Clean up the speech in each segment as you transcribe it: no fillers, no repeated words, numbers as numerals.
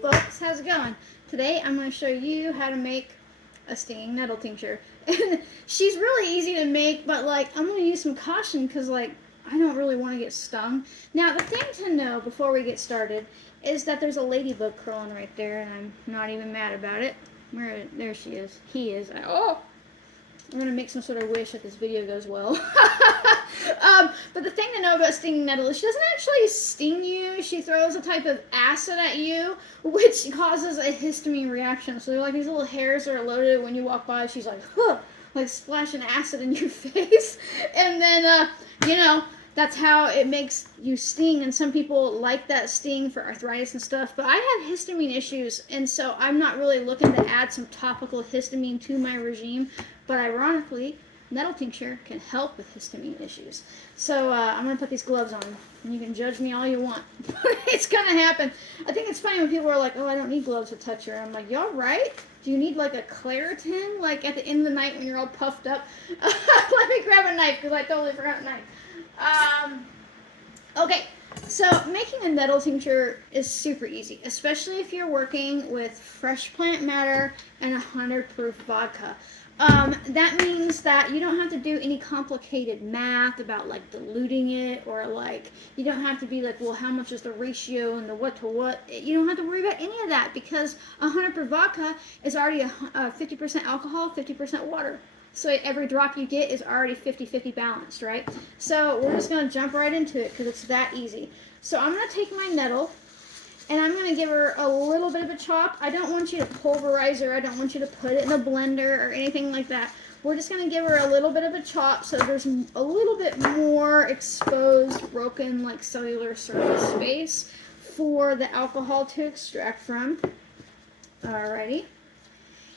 folks, how's it going? Today I'm going to show you how to make a stinging nettle tincture. And she's really easy to make, but like I'm going to use some caution because like I don't really want to get stung. Now the thing to know before we get started is that there's a ladybug crawling right there, and I'm not even mad about it. There she is. He is. I'm going to make some sort of wish that this video goes well. But the thing to know about stinging nettle is she doesn't actually sting you. She throws a type of acid at you, which causes a histamine reaction. So they're like these little hairs that are loaded. When you walk by, she's like, huh, like splashing acid in your face. And then, that's how it makes you sting. And some people like that sting for arthritis and stuff. But I have histamine issues, and so I'm not really looking to add some topical histamine to my regime. But ironically, nettle tincture can help with histamine issues. So I'm going to put these gloves on, and you can judge me all you want. But it's going to happen. I think it's funny when people are like, oh, I don't need gloves to touch her. I'm like, y'all right? Do you need like a Claritin, like at the end of the night when you're all puffed up? Let me grab a knife, because I totally forgot a knife. Okay, so making a nettle tincture is super easy, especially if you're working with fresh plant matter and 100 proof vodka. That means that you don't have to do any complicated math about like diluting it, or like you don't have to be like, well, how much is the ratio and the what to what. You don't have to worry about any of that, because 100 proof vodka is already 50% alcohol, 50% water. So every drop you get is already 50-50 balanced, right? So we're just going to jump right into it because it's that easy. So I'm going to take my nettle, and I'm going to give her a little bit of a chop. I don't want you to pulverize her. I don't want you to put it in a blender or anything like that. We're just going to give her a little bit of a chop so there's a little bit more exposed, broken, like cellular surface space for the alcohol to extract from. Alrighty.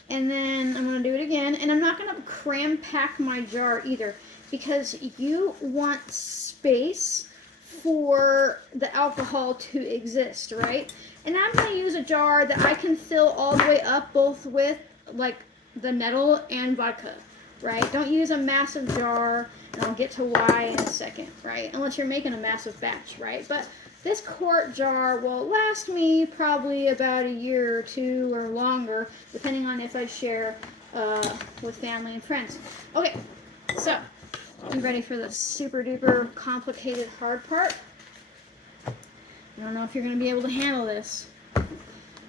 And then I'm going to do it again. And I'm not going to cram pack my jar either, because you want space for the alcohol to exist, right? And I'm going to use a jar that I can fill all the way up, both with like the nettle and vodka, right? Don't use a massive jar, and I'll get to why in a second, right? Unless you're making a massive batch, right? But this quart jar will last me probably about a year or two or longer, depending on if I share with family and friends. Okay, so you ready for the super duper complicated hard part? I don't know if you're going to be able to handle this.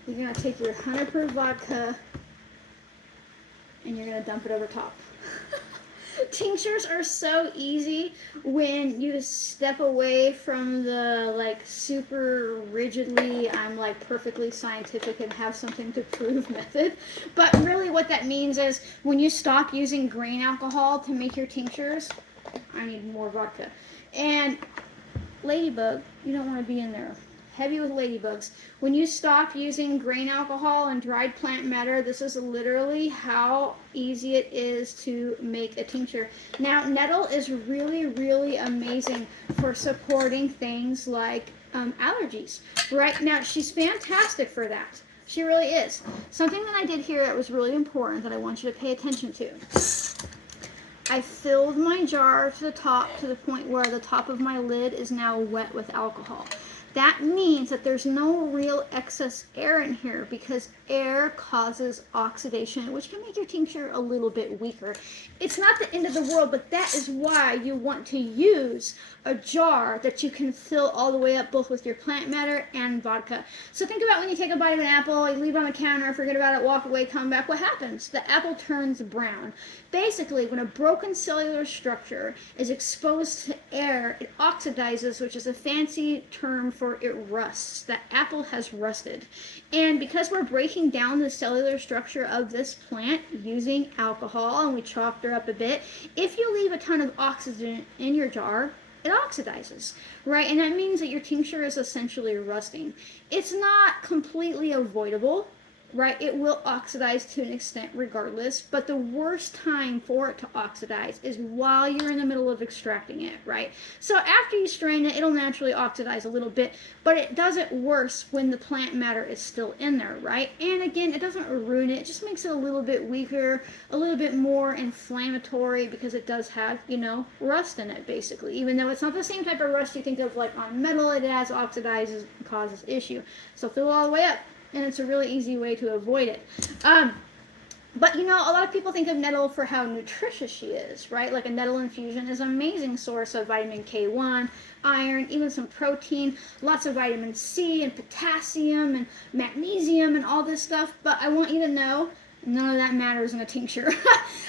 You're going to take your 100 proof vodka and you're going to dump it over top. Tinctures are so easy when you step away from the like super rigidly, I'm like perfectly scientific and have something to prove method. But really what that means is when you stop using grain alcohol to make your tinctures, I need more vodka. And ladybug, you don't want to be in there. Heavy with ladybugs. When you stop using grain alcohol and dried plant matter, this is literally how easy it is to make a tincture. Now, nettle is really, really amazing for supporting things like allergies. Right now, she's fantastic for that. She really is. Something that I did here that was really important that I want you to pay attention to. I filled my jar to the top, to the point where the top of my lid is now wet with alcohol. That means that there's no real excess air in here, because air causes oxidation, which can make your tincture a little bit weaker. It's not the end of the world, but that is why you want to use a jar that you can fill all the way up, both with your plant matter and vodka. So think about when you take a bite of an apple, you leave it on the counter, forget about it, walk away, come back. What happens? The apple turns brown. Basically, when a broken cellular structure is exposed to air, it oxidizes, which is a fancy term for it rusts. The apple has rusted. And because we're breaking down the cellular structure of this plant using alcohol, and we chopped her up a bit, if you leave a ton of oxygen in your jar, it oxidizes, right? And that means that your tincture is essentially rusting. It's not completely avoidable, right? It will oxidize to an extent regardless, but the worst time for it to oxidize is while you're in the middle of extracting it, right? So after you strain it, it'll naturally oxidize a little bit, but it does it worse when the plant matter is still in there, right? And again, it doesn't ruin it. It just makes it a little bit weaker, a little bit more inflammatory, because it does have, rust in it, basically. Even though it's not the same type of rust you think of like on metal, it has oxidizes and causes issue. So fill it all the way up. and it's a really easy way to avoid it. But you know, a lot of people think of nettle for how nutritious she is, right? Like a nettle infusion is an amazing source of vitamin K1, iron, even some protein, lots of vitamin C and potassium and magnesium and all this stuff. But I want you to know, none of that matters in a tincture.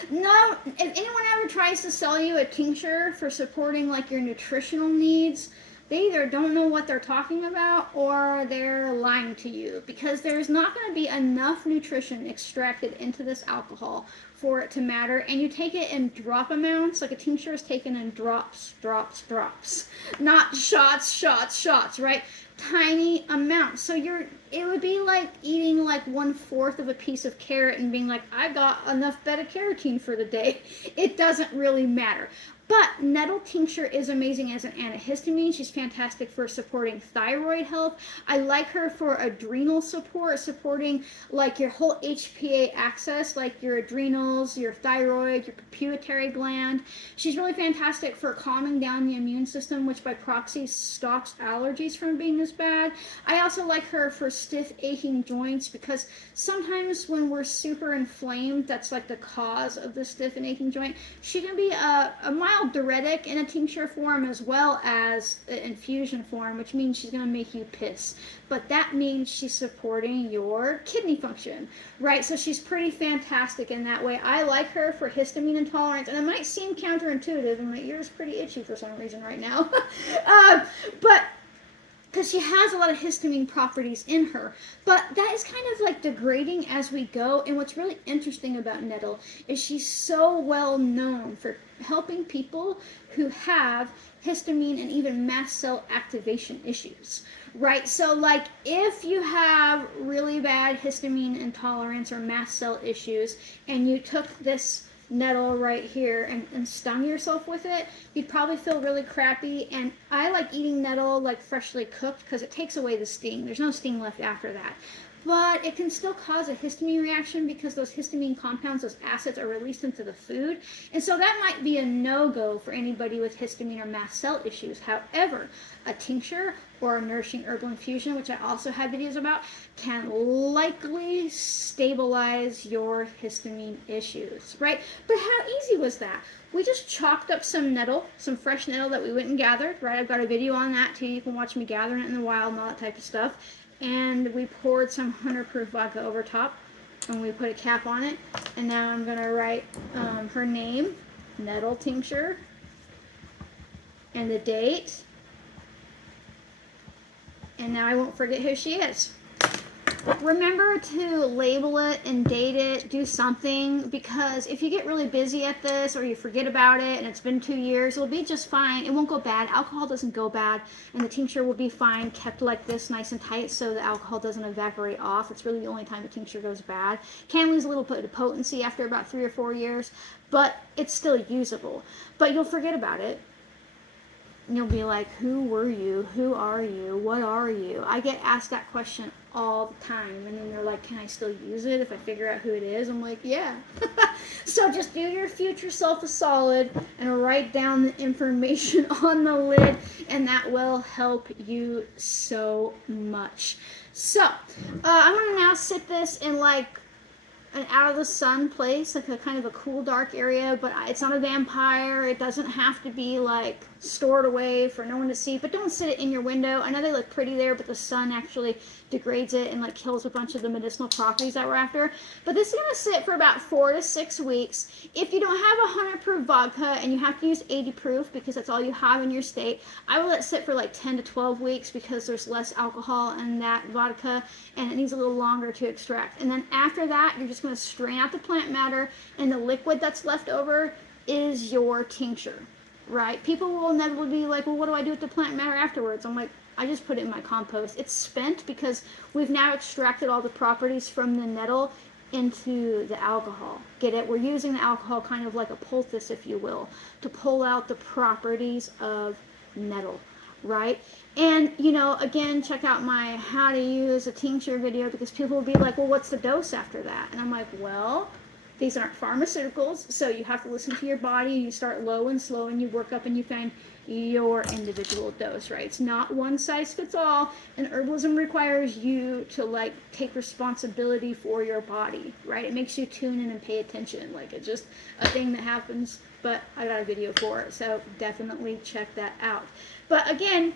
No, if anyone ever tries to sell you a tincture for supporting like your nutritional needs, they either don't know what they're talking about or they're lying to you, because there's not going to be enough nutrition extracted into this alcohol for it to matter. And you take it in drop amounts, like a tincture is taken in drops, not shots, right? Tiny amounts. So it would be like eating like 1/4 of a piece of carrot and being like, I got enough beta carotene for the day. It doesn't really matter. But nettle tincture is amazing as an antihistamine. She's fantastic for supporting thyroid health. I like her for adrenal support, supporting like your whole HPA axis, like your adrenals, your thyroid, your pituitary gland. She's really fantastic for calming down the immune system, which by proxy stops allergies from being as bad. I also like her for stiff, aching joints, because sometimes when we're super inflamed, that's like the cause of the stiff and aching joint. She can be a mild diuretic in a tincture form as well as an infusion form, which means she's going to make you piss. But that means she's supporting your kidney function, right? So she's pretty fantastic in that way. I like her for histamine intolerance, and it might seem counterintuitive, and my ear's pretty itchy for some reason right now. But because she has a lot of histamine properties in her. But that is kind of like degrading as we go. And what's really interesting about nettle is she's so well known for helping people who have histamine and even mast cell activation issues, right? So like if you have really bad histamine intolerance or mast cell issues and you took this nettle right here and stung yourself with it, you'd probably feel really crappy. And I like eating nettle like freshly cooked because it takes away the sting. There's no sting left after that. But it can still cause a histamine reaction because those histamine compounds, those acids, are released into the food. And so that might be a no-go for anybody with histamine or mast cell issues. However, a tincture or a nourishing herbal infusion, which I also have videos about, can likely stabilize your histamine issues, right? But how easy was that? We just chopped up some nettle, some fresh nettle that we went and gathered, right? I've got a video on that too. You can watch me gathering it in the wild and all that type of stuff. And we poured some 100 proof vodka over top, and we put a cap on it. And now I'm going to write her name, Nettle Tincture, and the date. And now I won't forget who she is. Remember to label it and date it, do something, because if you get really busy at this or you forget about it and it's been 2 years, it'll be just fine. It won't go bad. Alcohol doesn't go bad, and the tincture will be fine, kept like this nice and tight so the alcohol doesn't evaporate off. It's really the only time the tincture goes bad. Can lose a little bit of potency after about 3 or 4 years, but it's still usable. But you'll forget about it. And you'll be like, who were you? Who are you? What are you? I get asked that question all the time. And then they're like, can I still use it if I figure out who it is? I'm like, yeah. So just do your future self a solid and write down the information on the lid. And that will help you so much. So I'm going to now sit this in like an out of the sun place, like a kind of a cool dark area, but it's not a vampire. It doesn't have to be like stored away for no one to see, but don't sit it in your window. I know they look pretty there, but the sun actually degrades it and like kills a bunch of the medicinal properties that we're after. But this is going to sit for about 4 to 6 weeks. If you don't have 100 proof vodka and you have to use 80 proof because that's all you have in your state, I will let it sit for like 10 to 12 weeks because there's less alcohol in that vodka and it needs a little longer to extract. And then after that, you're just going to strain out the plant matter, and the liquid that's left over is your tincture, right? People will inevitably be like, well, what do I do with the plant matter afterwards? I'm like, I just put it in my compost. It's spent because we've now extracted all the properties from the nettle into the alcohol. Get it? We're using the alcohol kind of like a poultice, if you will, to pull out the properties of nettle, right? And, you know, again, check out my how to use a tincture video because people will be like, well, what's the dose after that? And I'm like, well, These aren't pharmaceuticals, so you have to listen to your body. You start low and slow, and you work up, and you find your individual dose, right? It's not one size fits all, and herbalism requires you to like take responsibility for your body, right? It makes you tune in and pay attention. Like, it's just a thing that happens, but I got a video for it, so definitely check that out. But again,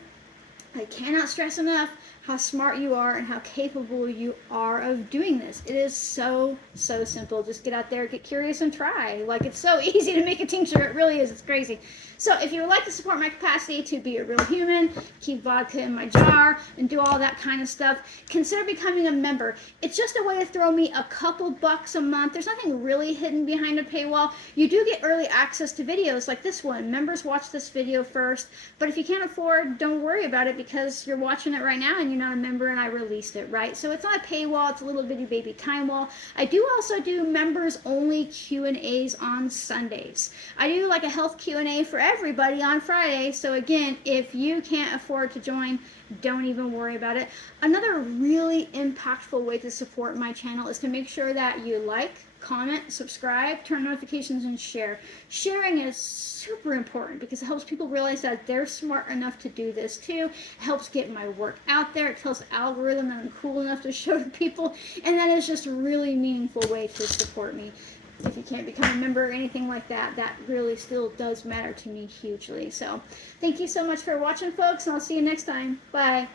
I cannot stress enough how smart you are and how capable you are of doing this. It is so simple. Just get out there, get curious, and try. Like, it's so easy to make a tincture. It really is. It's crazy. So if you would like to support my capacity to be a real human, keep vodka in my jar, and do all that kind of stuff, consider becoming a member. It's just a way to throw me a couple bucks a month. There's nothing really hidden behind a paywall. You do get early access to videos like this one. Members watch this video first, but if you can't afford, don't worry about it, because you're watching it right now and you're not a member and I released it, right? So it's not a paywall, it's a little bitty baby time wall. I do also do members only Q&As on Sundays. I do like a health Q&A for everybody on Friday. So again, if you can't afford to join, don't even worry about it. Another really impactful way to support my channel is to make sure that you like, comment, subscribe, turn notifications, and share. Sharing is super important because it helps people realize that they're smart enough to do this too. It helps get my work out there. It tells the algorithm that I'm cool enough to show to people, and that is just a really meaningful way to support me. If you can't become a member or anything like that, that really still does matter to me hugely. So thank you so much for watching, folks, and I'll see you next time. Bye.